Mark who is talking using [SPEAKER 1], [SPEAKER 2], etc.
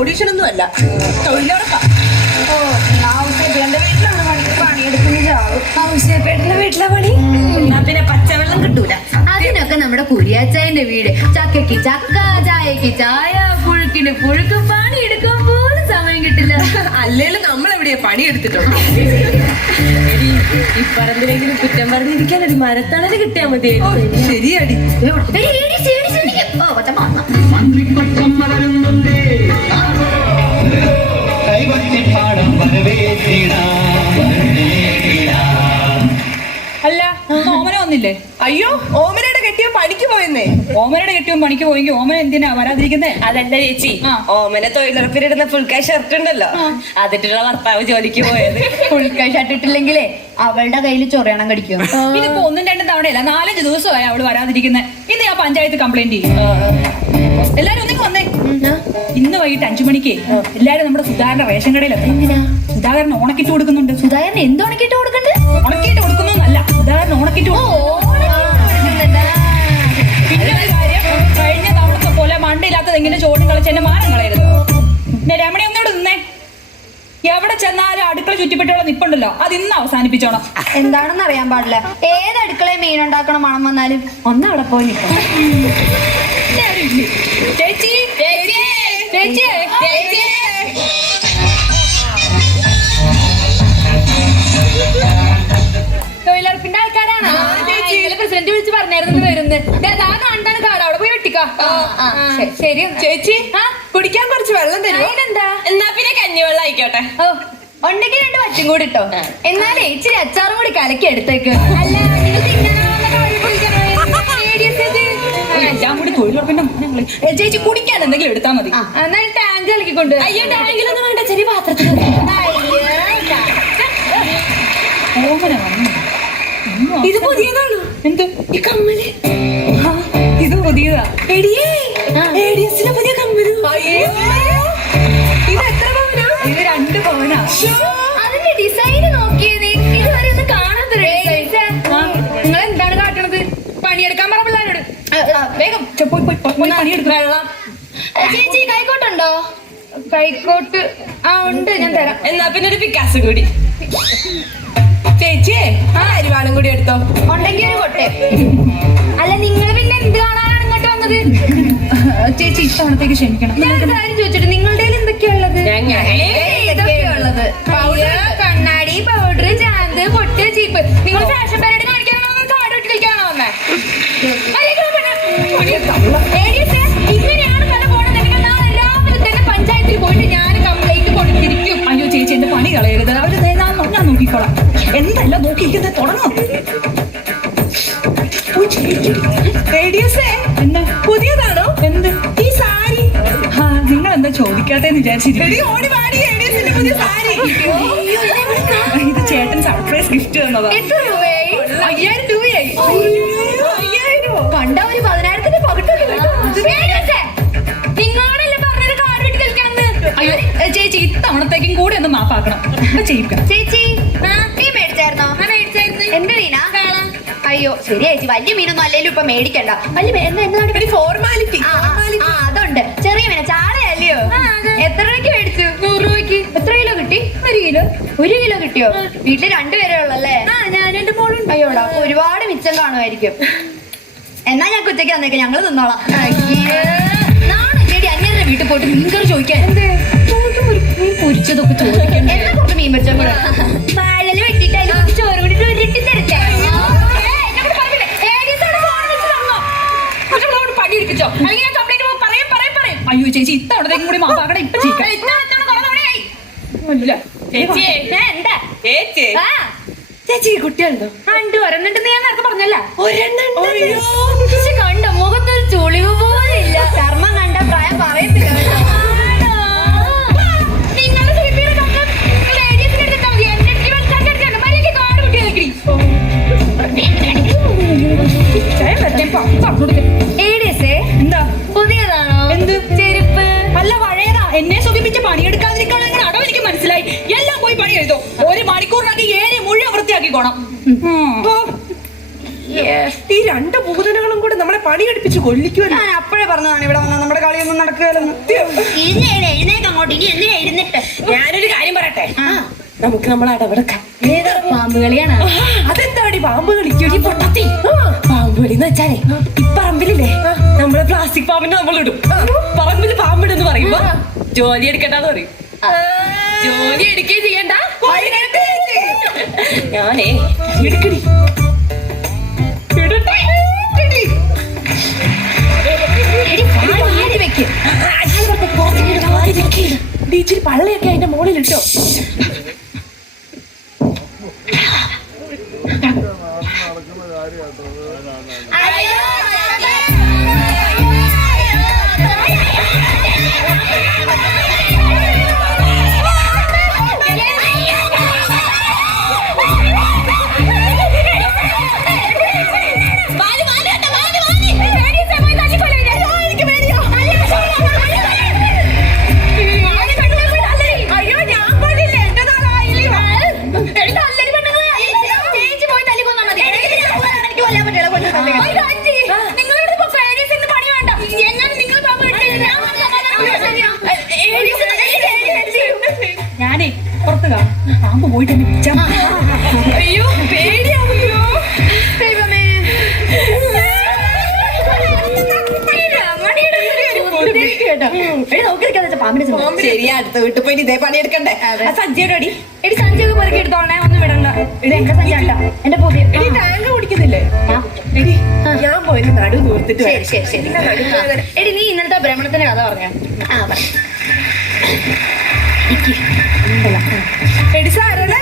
[SPEAKER 1] ഓഡീഷനൊന്നും അല്ല തൊഴിലുറപ്പാ.
[SPEAKER 2] ഓ ഔസേപ്പേട്ടന്റെ വീട്ടിലാണ് പണി പണിയെടുക്കുന്ന ചാവും ഔസേപ്പേട്ടന്റെ വീട്ടിലെ പണി?
[SPEAKER 1] എന്നാ പിന്നെ പച്ചവെള്ളം കിട്ടൂല.
[SPEAKER 3] അതിനൊക്കെ നമ്മുടെ കുരിയാച്ചായന്റെ വീട്. ചക്കയ്ക്ക് ചക്ക ചായക്ക് ചായ പുഴുക്കിന് പുഴുക്ക് പണി എടുക്കാൻ പോലും സമയം കിട്ടില്ല.
[SPEAKER 1] അല്ലേലും നമ്മൾ എവിടെയാ പണി എടുത്തിട്ടുണ്ട് കുറ്റം പറഞ്ഞിരിക്കാൻ ഒരു മരത്തണൽ കിട്ടിയാ മതി ശരിയടി.
[SPEAKER 4] അല്ല ഓമന വന്നില്ലേ?
[SPEAKER 1] അയ്യോ ഓമനയുടെ കെട്ടിയോ പണിക്ക് പോയെന്നേ.
[SPEAKER 4] ഓമനയുടെ കെട്ടിയോ പണിക്ക് പോയെങ്കിൽ ഓമന എന്തിനാ വരാതിരിക്കുന്നേ?
[SPEAKER 1] അതല്ല ചേച്ചി. ഓമന തൊഴിലുറപ്പിലിടുന്ന ഫുൾക്കായ് ഷർട്ട് ഉണ്ടല്ലോ. അതിട്ടുള്ള ഭർത്താവ് ജോലിക്ക് പോയത്.
[SPEAKER 3] ഫുൾക്കാ ഷർട്ട് ഇട്ടില്ലെങ്കിലേ അവളുടെ കയ്യിൽ ചൊറയണം കടിക്കും?
[SPEAKER 4] ഇതിപ്പോ ഒന്നും രണ്ടും തവണയല്ല നാലഞ്ച് ദിവസമായി അവൾ വരാതിരിക്കുന്നേ. ഇന്ന് ഞാൻ പഞ്ചായത്ത് കംപ്ലൈന്റ് ചെയ്യും. എല്ലാരും ഒന്നിങ്ങ് വന്നേ. ഇന്ന് വൈകിട്ട് അഞ്ചു മണിക്ക് എല്ലാരും നമ്മുടെ സുധാകരന്റെ റേഷൻ കടയിലെത്തണം സുധാകരൻ ഓണക്കിറ്റ് കൊടുക്കുന്നുണ്ട്.
[SPEAKER 3] സുധാകരൻ എന്തുണക്കിട്ട് കൊടുക്കണ്ട്
[SPEAKER 4] ഉണക്കിയിട്ട് കൊടുക്കുന്നല്ല സുധാകരൻ ഓണക്കിറ്റ് പിന്നെ കാര്യം കഴിഞ്ഞ തവണത്തെ പോലെ മണ്ടയില്ലാത്തത് എങ്ങനെ ചോടും കളിച്ച് എന്നെ മാനം കളയരുത്. പിന്നെ രമണി ഒന്നോട് നിന്നേ. എവിടെ ചെന്നാലും അടുക്കള ചുറ്റിപ്പെട്ടുള്ള നിപ്പുണ്ടല്ലോ അത് ഇന്ന് അവസാനിപ്പിച്ചോണം.
[SPEAKER 3] എന്താണെന്ന് അറിയാൻ പാടില്ല. ഏത് അടുക്കളയെ മീൻ ഉണ്ടാക്കണം മണം വന്നാലും ഒന്നവിടെ പോയി നിൽക്കണം.
[SPEAKER 4] ചേച്ചി
[SPEAKER 3] തൊഴിലുറപ്പിന്റെ ആൾക്കാരാണോ? പ്രസിഡന്റ് വിളിച്ച് പറഞ്ഞായിരുന്നു വരുന്നത്. കണ്ടാണ് കാട് അവിടെ പോയി വെട്ടിക്കോ. ശരി
[SPEAKER 1] ചേച്ചി കുടിക്കാൻ കുറച്ച് വെള്ളം തരും
[SPEAKER 3] അതിനെന്താ
[SPEAKER 1] എന്നാ പിന്നെ കഞ്ഞിവെള്ളം ആയിക്കോട്ടെ.
[SPEAKER 3] ഓ ഉണ്ടെങ്കിൽ രണ്ട് വറ്റും കൂടി ഇട്ടോ. എന്നാലേ ഇച്ചിരി അച്ചാറും കൂടി കലക്കി എടുത്തേക്ക്. അല്ല
[SPEAKER 4] തൊഴിലുറപ്പിന്റെ മോനങ്ങൾ. ഏ, ചേച്ചി കുടിക്കാൻ എന്തെങ്കിലും എടുത്താൽ മതി.
[SPEAKER 3] ആ, ടാങ്ക് കലക്കിക്കൊണ്ട് വാ.
[SPEAKER 1] അയ്യോ ടാങ്കിലൊന്നും വേണ്ട ചെറിയ പാത്രത്തിൽ ഇത് പുതിയതാണോ?
[SPEAKER 4] എന്ത്?
[SPEAKER 1] ഈ
[SPEAKER 4] കമ്മൽ. ഇത് പുതിയതാ.
[SPEAKER 1] എടിയേ. എഡിഎസിലെ പുതിയ കമ്മൽ. ഇത് എത്ര പവനാ?
[SPEAKER 4] ഇത് രണ്ട് പവനാ.
[SPEAKER 3] കൈക്കോട്ട് ആ ഉണ്ട് ഞാൻ തരാം.
[SPEAKER 1] എന്നാ പിന്നെ ഒരു പിക്കാസ് കൂടി. ചേച്ചിയെ ആ അരിവാളും കൂടി എടുത്തോ.
[SPEAKER 3] ഉണ്ടെങ്കിൽ ഒരു കൊട്ടെ. അല്ല നിങ്ങൾ പിന്നെ എന്ത് കാണാനാണ് ഇങ്ങോട്ട് വന്നത്?
[SPEAKER 4] ചേച്ചി ഇത്തവണത്തേക്ക് ക്ഷമിക്കണം.
[SPEAKER 3] ഞാൻ ഒരു കാര്യം ചോദിച്ചിട്ട് നിങ്ങളുടെ കയ്യിൽ എന്തൊക്കെയാ ഉള്ളത്? പൗഡർ കണ്ണാടി പൗഡർ ചാന്ത് പൊട്ട് ചീപ്പ്. നിങ്ങൾ ഫാഷൻ
[SPEAKER 4] ചോദിക്കാത്തേന്ന് വിചാരിച്ചിരിക്കും ഇത് ചേട്ടൻ സർപ്രൈസ് ഗിഫ്റ്റ് തന്നതാ. അയ്യായിരം രൂപയായി.
[SPEAKER 3] ഒരു പതിനായിരത്തിന്റെ
[SPEAKER 4] അയ്യോ ചേച്ചി ഇത്തവണത്തേക്കും കൂടെ ഒന്ന് മാപ്പാക്കണം.
[SPEAKER 3] ചേച്ചി നീ മേടിച്ചായിരുന്നോ? എന്ത് മീനാ? അയ്യോ ശരി ചേച്ചി വലിയ മീനൊന്നും അല്ലെങ്കിലും ഇപ്പൊ മേടിക്കണ്ട. വലിയ
[SPEAKER 1] ഫോർമാലിറ്റി
[SPEAKER 3] ചാളയല്ലയോ എത്ര രൂപയ്ക്ക് മേടിച്ചു? നൂറ് രൂപയ്ക്ക്. എത്ര കിലോ കിട്ടി? ഒരു കിലോ. ഒരു കിലോ കിട്ടിയോ? വീട്ടിൽ രണ്ടുപേരേ ഉള്ളല്ലേ? ഞാൻ എന്റെ മോളും അയ്യോടാ അപ്പൊ ഒരുപാട് മിച്ചം കാണുമായിരിക്കും. എന്നാ ഞാൻ ഉച്ചയ്ക്ക് വന്നേക്കാം. ഞങ്ങൾ തിന്നോളാം. നാണം. കേടി അന്യരുടെ വീട്ടിൽ പോയിട്ട് മീൻകറി ചോദിക്കാൻ.
[SPEAKER 4] പൊരിച്ചതൊക്കെ ചോദിക്കാം
[SPEAKER 3] എന്നാ കുറച്ച് മീൻ വെച്ചാൽ
[SPEAKER 4] അയ്യോ ചേച്ചി ഇത്തവണത്തേക്കും കൂടി മാപ്പാക്കണം ഇപ്പൊ ചെയ്യിക്കാം ഇല്ല
[SPEAKER 1] ചേച്ചിയെ
[SPEAKER 3] എന്താ
[SPEAKER 1] ചേച്ചി
[SPEAKER 3] ആ.
[SPEAKER 1] ചേച്ചി. കുട്ടികളുണ്ടോ?
[SPEAKER 3] കണ്ടു ഒരെണ്ണിട്ട് ഞാൻ നേരത്തെ പറഞ്ഞല്ല?
[SPEAKER 1] ഒരെണ്ണം
[SPEAKER 3] കണ്ട? മുഖത്തൊരു ചുളിവ്
[SPEAKER 4] എന്നെ സുഖിപ്പിച്ച് പണിയെടുക്കാതിരിക്കാൻ അങ്ങനെ അടവ് എനിക്ക് മനസ്സിലായി. എല്ലാം പോയി പണി എഴുതോ. ഒരു മണിക്കൂറിനകം ഏരി മുഴുവൻ വൃത്തിയാക്കിക്കോണം.
[SPEAKER 1] ഈ രണ്ട് ഭൂതനകളും കൂടെ നമ്മളെ പണിയെടുപ്പിച്ച് കൊല്ലിക്കുമല്ലോ
[SPEAKER 3] ഞാൻ അപ്പോഴേ പറഞ്ഞതാണ് ഇവിടെ വന്നാൽ നമ്മുടെ കളിയൊന്നും നടക്കുകയല്ലെന്ന്.
[SPEAKER 5] എഴുന്നേക്ക് അങ്ങോട്ട്. ഇനി എന്തിനാ എഴുന്നിട്ട്
[SPEAKER 1] ഞാനൊരു കാര്യം പറയട്ടെ? നമുക്ക് നമ്മൾ അടവെടുക്കാം.
[SPEAKER 5] പാമ്പ് കളിയാണ്?
[SPEAKER 1] അതെന്താടി പാമ്പ് കളിക്കും ഈ പൊട്ടത്തി. പാമ്പ് കളി എന്ന് വെച്ചാലേ ഈ പറമ്പിലില്ലേ നമ്മൾ പ്ലാസ്റ്റിക് പാമ്പിനെ നമ്മൾ ഇടും പറമ്പിൽ പാമ്പിടുന്ന് പറയുമ്പോ ജോലി എടുക്കണ്ടെന്ന് പറയും. ജോലി എടുക്കുകയും ചെയ്യണ്ട. ഞാനേ എടുക്കടി. ഇച്ചിരി പള്ളയൊക്കെ അതിന്റെ മുകളിൽ ഇട്ടോ
[SPEAKER 5] പാമ്പ്
[SPEAKER 4] പോയിട്ട് എന്നെ മതി.
[SPEAKER 1] അയ്യോ പേടിയാവുമല്ലോ
[SPEAKER 5] ദൈവമേ.
[SPEAKER 6] ശരിയാ അടുത്ത വീട്ടിൽ പോയി ഇതേ പണിയെടുക്കണ്ടേ
[SPEAKER 1] ആ സജ്ജയുടെ അടി?
[SPEAKER 3] എടി സഞ്ചിയൊക്കെ പെറുക്കി എടുത്തോണേ ഒന്നും വിടണ്ട.
[SPEAKER 5] എന്റെ സഞ്ചാട്ട എന്റെ
[SPEAKER 1] എടി ടാങ്ക് കുടിക്കുന്നില്ലേ
[SPEAKER 5] ഞാൻ
[SPEAKER 1] എടി ഞാൻ പോയി നടു നൂർത്തിട്ട്
[SPEAKER 5] ശരി ശരി ശരി. എടി നീ ഇന്നലത്തെ ഭ്രമണത്തിന്റെ കഥ പറഞ്ഞ. ആ Is
[SPEAKER 1] that it?